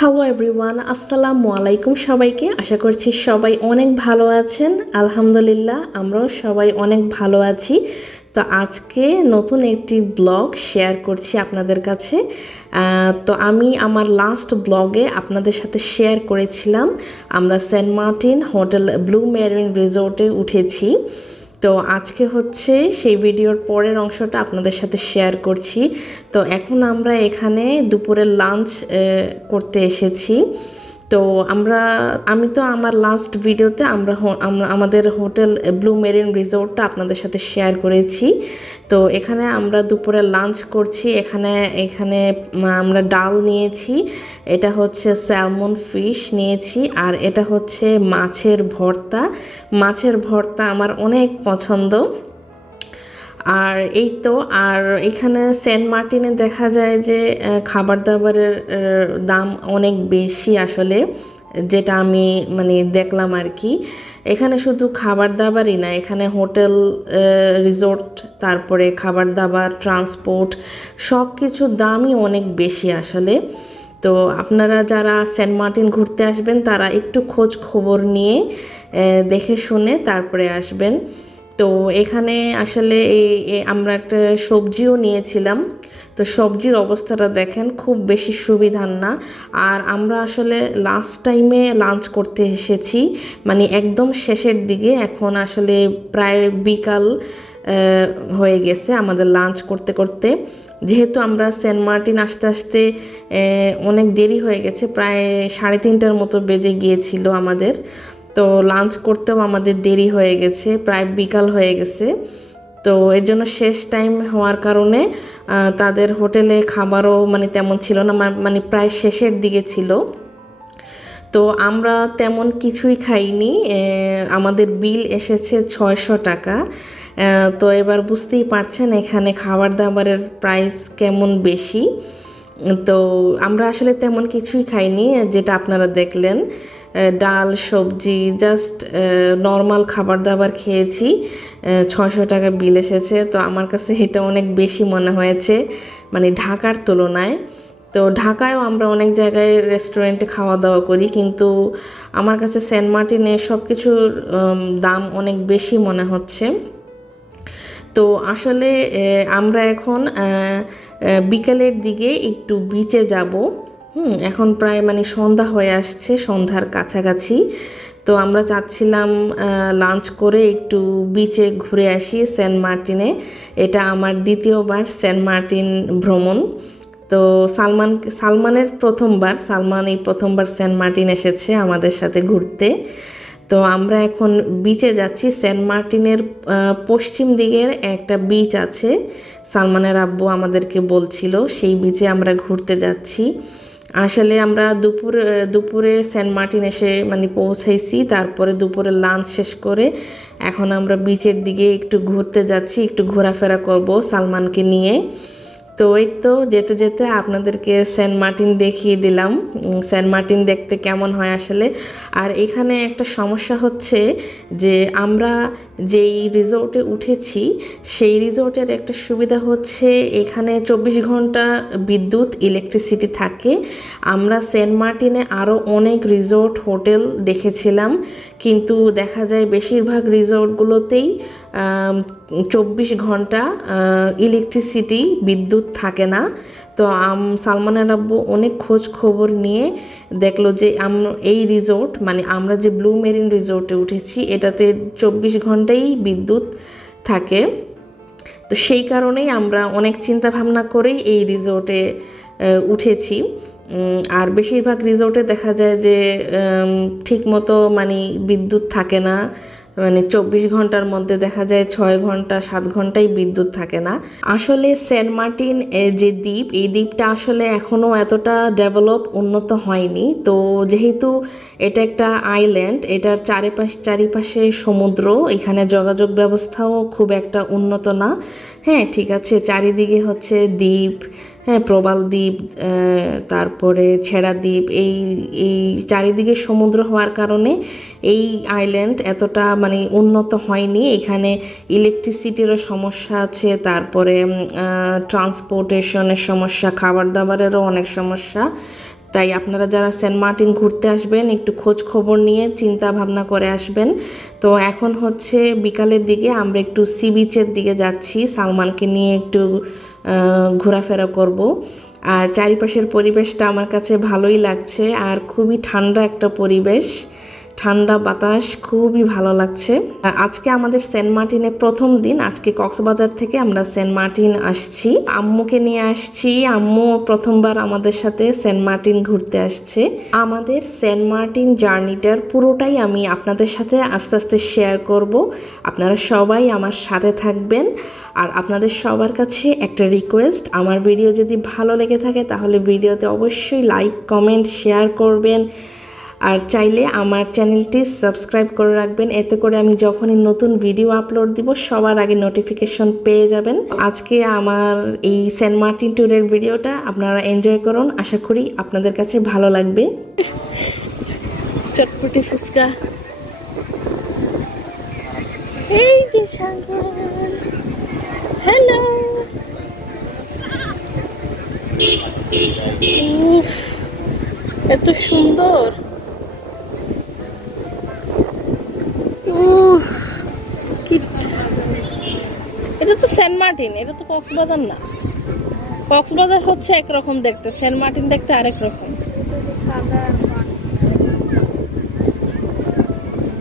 Hello everyone, আসসালামু আলাইকুম সবাইকে। আশা করছি সবাই অনেক ভালো আছেন। আলহামদুলিল্লাহ আমরাও সবাই অনেক ভালো আছি। তো আজকে নতুন একটি ব্লগ শেয়ার করছি আপনাদের কাছে। তো আমি আমার লাস্ট ব্লগে আপনাদের সাথে শেয়ার করেছিলাম আমরা Saint Martin hotel Blue Marine রিসোর্টে উঠেছি। তো আজকে হচ্ছে সেই ভিডিওর পরের অংশটা আপনাদের সাথে শেয়ার করছি। তো এখন আমরা এখানে দুপুরের লাঞ্চ করতে এসেছি। তো আমি তো আমার লাস্ট ভিডিওতে আমরা আমাদের হোটেল ব্লু মেরিন রিসোর্টটা আপনাদের সাথে শেয়ার করেছি। তো এখানে আমরা দুপুরে লাঞ্চ করছি। এখানে এখানে আমরা ডাল নিয়েছি, এটা হচ্ছে স্যালমন ফিশ নিয়েছি, আর এটা হচ্ছে মাছের ভর্তা। মাছের ভর্তা আমার অনেক পছন্দ। আর এই তো, আর এখানে সেন্ট মার্টিনে দেখা যায় যে খাবার দাবারের দাম অনেক বেশি আসলে, যেটা আমি দেখলাম আর কি। এখানে শুধু খাবার দাবারই না, এখানে হোটেল, রিসোর্ট, তারপরে খাবার দাবার, ট্রান্সপোর্ট, সব কিছুর দামই অনেক বেশি আসলে। তো আপনারা যারা সেন্ট মার্টিন ঘুরতে আসবেন তারা একটু খোঁজ খবর নিয়ে দেখে শুনে তারপরে আসবেন। তো এখানে আসলে আমরা একটা সবজিও নিয়েছিলাম। তো সবজির অবস্থাটা দেখেন, খুব বেশি সুবিধার না। আর আমরা আসলে লাস্ট টাইমে লাঞ্চ করতে এসেছি, একদম শেষের দিকে। এখন আসলে প্রায় বিকাল হয়ে গেছে আমাদের লাঞ্চ করতে করতে। যেহেতু আমরা সেন্ট মার্টিন আসতে আসতে অনেক দেরি হয়ে গেছে, প্রায় 3:30টার মতো বেজে গিয়েছিল আমাদের। তো লাঞ্চ করতেও আমাদের দেরি হয়ে গেছে, প্রায় বিকাল হয়ে গেছে। তো এর জন্য শেষ টাইম হওয়ার কারণে তাদের হোটেলে খাবারও তেমন ছিল না, প্রায় শেষের দিকে ছিল। তো আমরা তেমন কিছুই খাইনি। আমাদের বিল এসেছে 600 টাকা। তো এবার বুঝতেই পারছেন এখানে খাবার দাবারের প্রাইস কেমন বেশি। তো আমরা আসলে তেমন কিছুই খাইনি, যেটা আপনারা দেখলেন। ডাল, সবজি, জাস্ট নর্মাল খাবার দাবার খেয়েছি। 600 টাকা বিল এসেছে। তো আমার কাছে এটা অনেক বেশি মনে হয়েছে, ঢাকার তুলনায়। তো ঢাকায়ও আমরা অনেক জায়গায় রেস্টুরেন্টে খাওয়া দাওয়া করি, কিন্তু আমার কাছে সেন্ট মার্টিনে সব কিছুর দাম অনেক বেশি মনে হচ্ছে। তো আসলে আমরা এখন বিকালের দিকে একটু বিচে যাব। এখন প্রায় সন্ধ্যা হয়ে আসছে, সন্ধ্যার কাছাকাছি। তো আমরা চাচ্ছিলাম লাঞ্চ করে একটু বিচে ঘুরে আসি সেন্ট মার্টিনে। এটা আমার দ্বিতীয়বার সেন্ট মার্টিন ভ্রমণ। তো সালমানের প্রথমবার, সালমান এই প্রথমবার সেন্ট মার্টিন এসেছে আমাদের সাথে ঘুরতে। তো আমরা এখন বিচে যাচ্ছি। সেন্ট মার্টিনের পশ্চিম দিকের একটা বিচ আছে, সালমানের আব্বু আমাদেরকে বলছিল, সেই বিচে আমরা ঘুরতে যাচ্ছি। আসলে আমরা দুপুরে সেন্ট মার্টিন এসে পৌঁছাইছি। তারপরে দুপুরে লাঞ্চ শেষ করে এখন আমরা বিচের দিকে একটু ঘুরতে যাচ্ছি, একটু ঘোরাফেরা করব সালমানকে নিয়ে। তো এই তো যেতে যেতে আপনাদেরকে সেন্ট মার্টিন দেখিয়ে দিলাম, সেন্ট মার্টিন দেখতে কেমন হয় আসলে। আর এখানে একটা সমস্যা হচ্ছে যে আমরা যেই রিসোর্টে উঠেছি সেই রিসোর্টের একটা সুবিধা হচ্ছে এখানে 24 ঘন্টা বিদ্যুৎ, ইলেকট্রিসিটি থাকে। আমরা সেন্ট মার্টিনে আরও অনেক রিসোর্ট, হোটেল দেখেছিলাম, কিন্তু দেখা যায় বেশিরভাগ রিসোর্টগুলোতেই 24 ঘন্টা ইলেকট্রিসিটি, বিদ্যুৎ থাকে না। তো সালমানের আব্বু অনেক খোঁজ খবর নিয়ে দেখলো যে এই রিসোর্ট, আমরা যে ব্লু মেরিন রিসোর্টে উঠেছি এটাতে 24 ঘন্টাই বিদ্যুৎ থাকে। তো সেই কারণেই আমরা অনেক চিন্তা ভাবনা করেই এই রিসোর্টে উঠেছি। আর বেশিরভাগ রিসোর্টে দেখা যায় যে ঠিকমতো বিদ্যুৎ থাকে না, 24 ঘন্টার মধ্যে দেখা যায় 6 ঘন্টা 7 ঘন্টাই বিদ্যুৎ থাকে না। আসলে সেন্ট মার্টিন যে দ্বীপ, এই দ্বীপটা আসলে এখনও এতটা ডেভেলপ, উন্নত হয়নি। তো যেহেতু এটা একটা আইল্যান্ড, এটার চারিপাশে সমুদ্র, এখানে যোগাযোগ ব্যবস্থাও খুব একটা উন্নত না। হ্যাঁ ঠিক আছে, চারিদিকে হচ্ছে দ্বীপ, হ্যাঁ প্রবাল দ্বীপ, তারপরে ছেড়া দ্বীপ, এই এই চারিদিকে সমুদ্র হওয়ার কারণে এই আইল্যান্ড এতটা উন্নত হয়নি। এখানে ইলেকট্রিসিটিরও সমস্যা আছে, তারপরে ট্রান্সপোর্টেশনের সমস্যা, খাবার দাবারেরও অনেক সমস্যা। তাই আপনারা যারা সেন্ট মার্টিন ঘুরতে আসবেন একটু খোঁজ খবর নিয়ে চিন্তা ভাবনা করে আসবেন। তো এখন হচ্ছে বিকালের দিকে আমরা একটু সি বিচের দিকে যাচ্ছি, সালমানকে নিয়ে একটু ঘোরাফেরা করব। আর চারিপাশের পরিবেশটা আমার কাছে ভালোই লাগছে, আর খুবই ঠান্ডা একটা পরিবেশ, ঠান্ডা বাতাস, খুবই ভালো লাগছে। আজকে আমাদের সেন্ট মার্টিনে প্রথম দিন। আজকে কক্সবাজার থেকে আমরা সেন্ট মার্টিন আসছি, আম্মুকে নিয়ে আসছি। আম্মু প্রথমবার আমাদের সাথে সেন্ট মার্টিন ঘুরতে আসছে। আমাদের সেন্ট মার্টিন জার্নিটার পুরোটাই আমি আপনাদের সাথে আস্তে আস্তে শেয়ার করব। আপনারা সবাই আমার সাথে থাকবেন। আর আপনাদের সবার কাছে একটা রিকোয়েস্ট, আমার ভিডিও যদি ভালো লেগে থাকে তাহলে ভিডিওতে অবশ্যই লাইক, কমেন্ট, শেয়ার করবেন। আর চাইলে আমার চ্যানেলটি সাবস্ক্রাইব করে রাখবেন, এতে করে আমি যখনই নতুন ভিডিও আপলোড দিব সবার আগে নোটিফিকেশন পেয়ে যাবেন। আজকে আমার এই সেন্ট মার্টিন ট্যুরের ভিডিওটা আপনারা এনজয় করুন, আশা করি আপনাদের কাছে ভালো লাগবে। চটপটি ফুচকা, এই যে ছাগল, হ্যালো, এত সুন্দর। এটা তো সেন্ট মার্টিন, এটা তো কক্সবাজার না। কক্সবাজার হচ্ছে একরকম দেখতে, সেন্ট মার্টিন দেখতে আরেক রকম।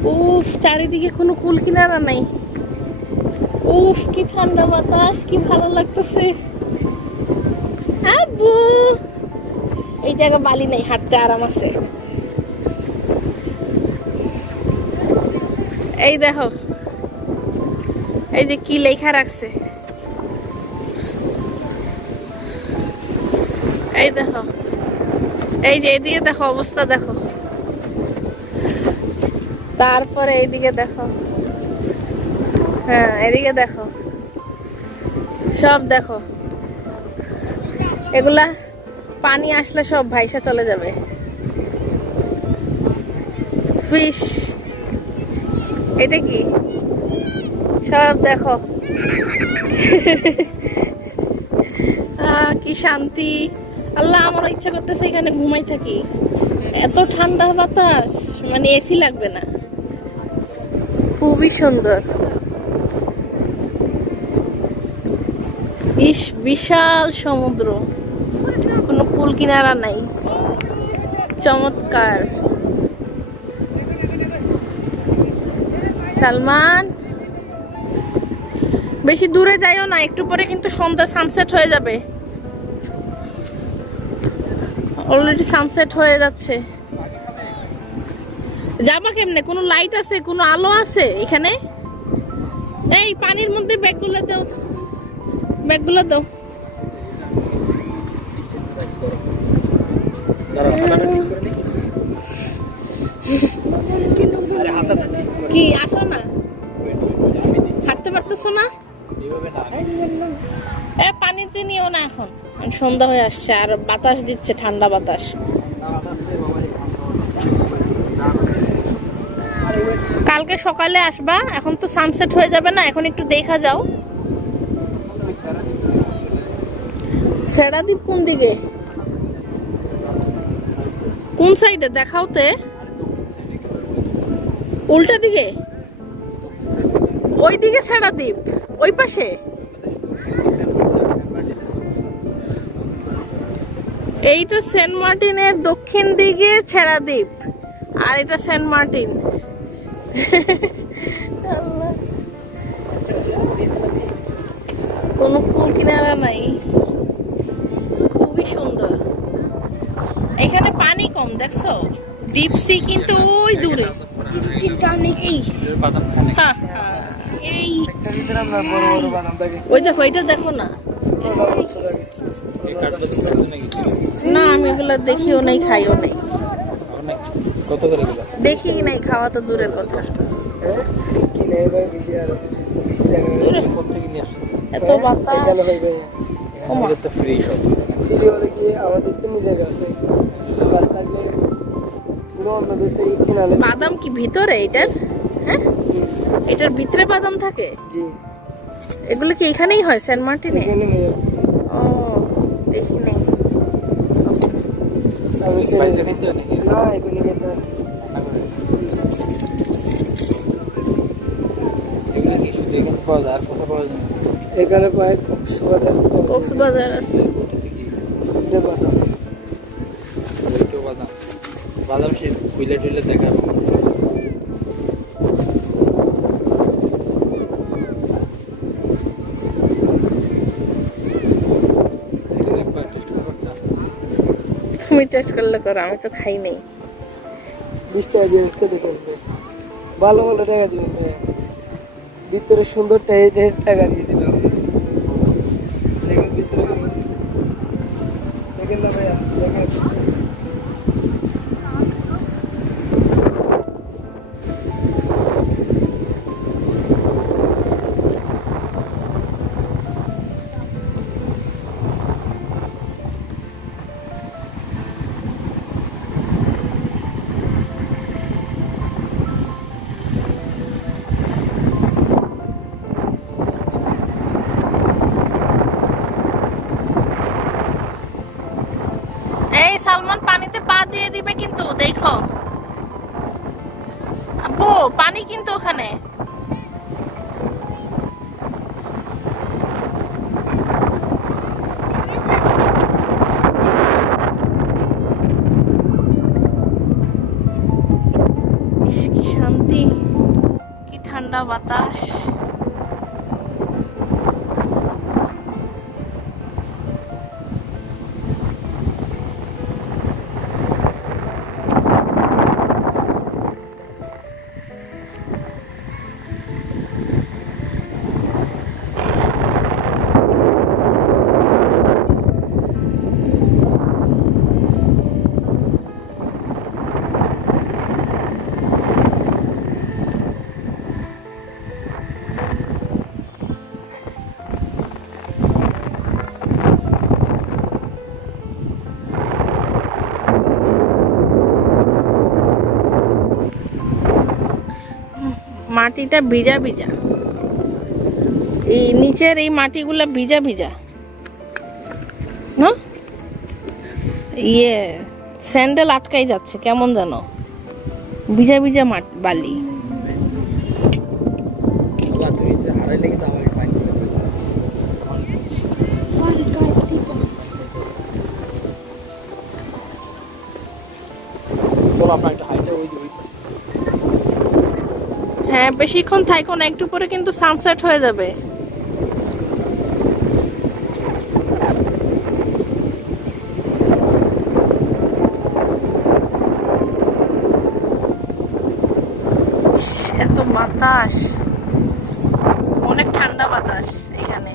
উফ, চারিদিকে কোনো কুল কিনারা নাই। উফ, কি ঠান্ডা বাতাস, কি ভালো লাগতেছে। আব্বু, এই জায়গা বালি নেই, হাঁটতে আরাম আছে। এই দেখো, এই যে কি লেখা রাখছে, এই দেখো, এই যে এদিকে দেখো, অবস্থা দেখো, তারপরে এইদিকে দেখো, হ্যাঁ এদিকে দেখো, সব দেখো। এগুলা পানি আসলে সব ভাইসা চলে যাবে। ফিশ, এটা কি সব দেখো। কি শান্তি, আল্লাহ, আমার ইচ্ছা করতেছে এখানে ঘুমাই থাকি। এত ঠান্ডা বাতাস, মানে এসি লাগবে না। খুবই সুন্দর। ইস, বিশাল সমুদ্র, কোনো কুল কিনারা নাই, চমৎকার। সালমান, বেশি দূরে যাইও না, একটু পরে কিন্তু সন্ধ্যা, সানসেট হয়ে যাবে। অলরেডি সানসেট হয়ে যাচ্ছে। যাবা কেমনে? কোনো লাইট আছে, কোনো আলো আছে এখানে? এই পানির মধ্যে ব্যাগগুলো দাও, ব্যাগগুলো দাও। কি আসো না, হাঁটতে পারতেছো না? পানিতে নিও না, এখন সন্ধ্যা হয়ে আসছে আর বাতাস দিচ্ছে, ঠান্ডা বাতাস। কালকে সকালে আসবা, এখন তো সানসেট হয়ে যাবে না, এখন একটু দেখা যাও। সেরাদ্বীপ কোন দিকে, কোন সাইডে দেখাও তে? উল্টা দিকে, ওই দিকে সেরাদ্বীপ, ওই পাশে। এইটা সেন্ট মার্টিনের দক্ষিণ দিকে সেরাদ্বীপ, আর এটা সেন্ট মার্টিন। কোনো কুল কিনারা নাই, খুবই সুন্দর। এখানে পানি কম, দেখছো? ডিপ সি কিন্তু ওই দূরে। ওই দেখো, এটা দেখো না। না, আমি এগুলা দেখিও নাই, খাইও নাই। দেখি নাই, খাওয়া তো দূরের কথা। এত বাতাস, বাদাম কি ভিতরে এটার? হ্যাঁ, এটার ভিতরে বাদাম থাকে। এগুলো কি এখানেই হয়, সেন্ট মার্টিনে? ও, দেখি নাই। বাইরে খাইতে নাকি না এগুলি খেতে এগুলো কি শুধু এখানে পাওয়া যায় আর কোথাও পাওয়া যায় না? এখানে পায় কক্সবাজার আছে বাদাম বাদাম সে খুইলে টুইলে দেখা তুমি টেস্ট করলে করো, আমি তো খাই নাই। 20 টাকা দিয়ে দেখেন ভালো ভালো টাকা দিবেন ভাইয়া, ভিতরে সুন্দর টাকা দিয়ে দিবেন দেখেন ভিতরে দেখেন না ভাইয়া দেখেন সালমান পানিতে পা দিয়ে দিবে কিন্তু দেখো আব্বু, পানি কিন্তু ওখানে। কি শান্তি, কি ঠান্ডা বাতাস। মাটিটা ভিজা ভিজা, এই নিচের এই মাটিগুলা ভিজা ভিজা না, ইয়ে স্যান্ডেল আটকাই যাচ্ছে কেমন জানো, ভিজা ভিজা বালি। হ্যাঁ বেশিক্ষণ থাইকো না, একটু পরে কিন্তু সানসেট হয়ে যাবে। এত বাতাস, অনেক ঠান্ডা বাতাস এখানে।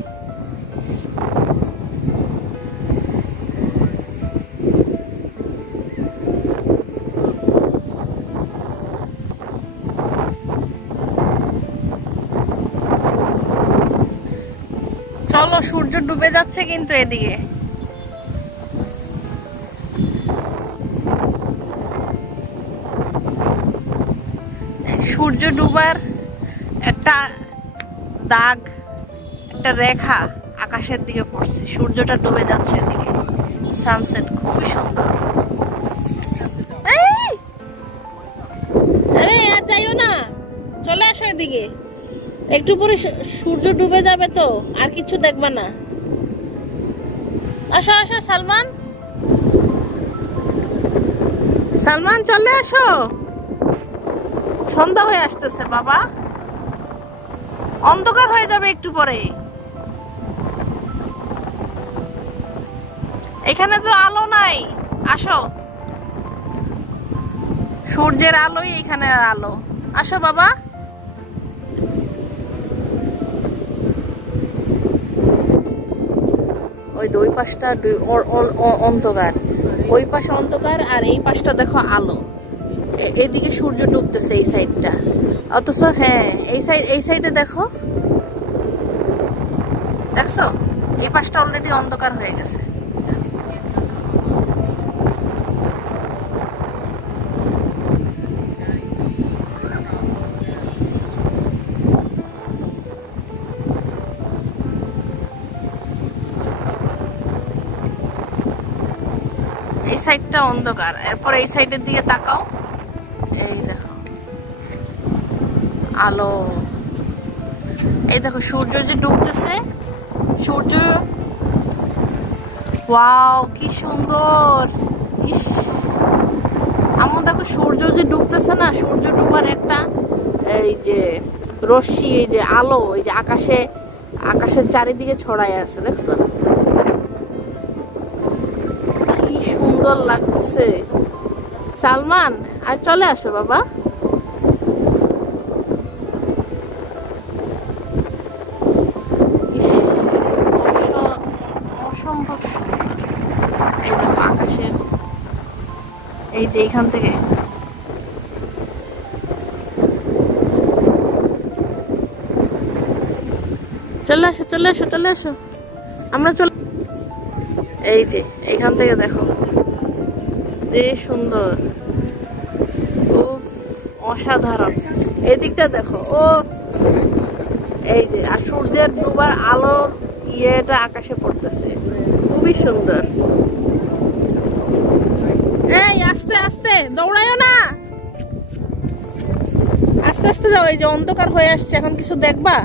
চলো, সূর্য ডুবে যাচ্ছে কিন্তু এদিকে। সূর্য ডুবার একটা দাগ, একটা রেখা আকাশের দিকে পড়ছে, সূর্যটা ডুবে যাচ্ছে এদিকে। সানসেট খুবই সুন্দর। আরে আর যাইও না, চলে আসো এদিকে, একটু পরে সূর্য ডুবে যাবে তো আর কিছু দেখবা না। আসো আসো সালমান, সালমান চলে আসো, সন্ধ্যা হয়ে আসতেছে বাবা, অন্ধকার হয়ে যাবে একটু পরে। এখানে তো আলো নাই, আসো, সূর্যের আলোই এখানের আলো। আসো বাবা, ওই দুই পাশটা অন্ধকার, ওই পাশে অন্ধকার আর এই পাশটা দেখো আলো। এদিকে সূর্য ডুবতেছে এই সাইডটা, অথচ হ্যাঁ এই সাইডে দেখো, দেখছো এই পাশটা অলরেডি অন্ধকার হয়ে গেছে। সাইডটা অন্ধকার, এরপর এই সাইডের দিকে তাকাও, এই দেখো আলো, এই দেখো সূর্য যে ডুবতেছে, সূর্য, ওয়াও কি সুন্দর। ইস, আমার দেখো সূর্য যে ডুবতেছে না, সূর্য ডুবার একটা এই যে রশ্মি, এই যে আলো, এই যে আকাশের চারিদিকে ছড়ায় আছে, দেখছো কি সুন্দর লাগতেছে। সালমান আর চলে আসো বাবা। অসম্ভব এই দেখো আকাশের, এই যে এখান থেকে চলে আসো চলে আসো চলে আসো, আমরা চলে, এই যে এইখান থেকে দেখো যে সুন্দর, ও অসাধারণ। এদিকটা দেখো, ও এই যে, আর সূর্যের ডুবার আলোর ইয়েটা আকাশে পড়তেছে, খুবই সুন্দর। এই আস্তে আস্তে দৌড়ায়ও না, আস্তে আস্তে যাও, এই যে অন্ধকার হয়ে আসছে, এখন কিছু দেখবা।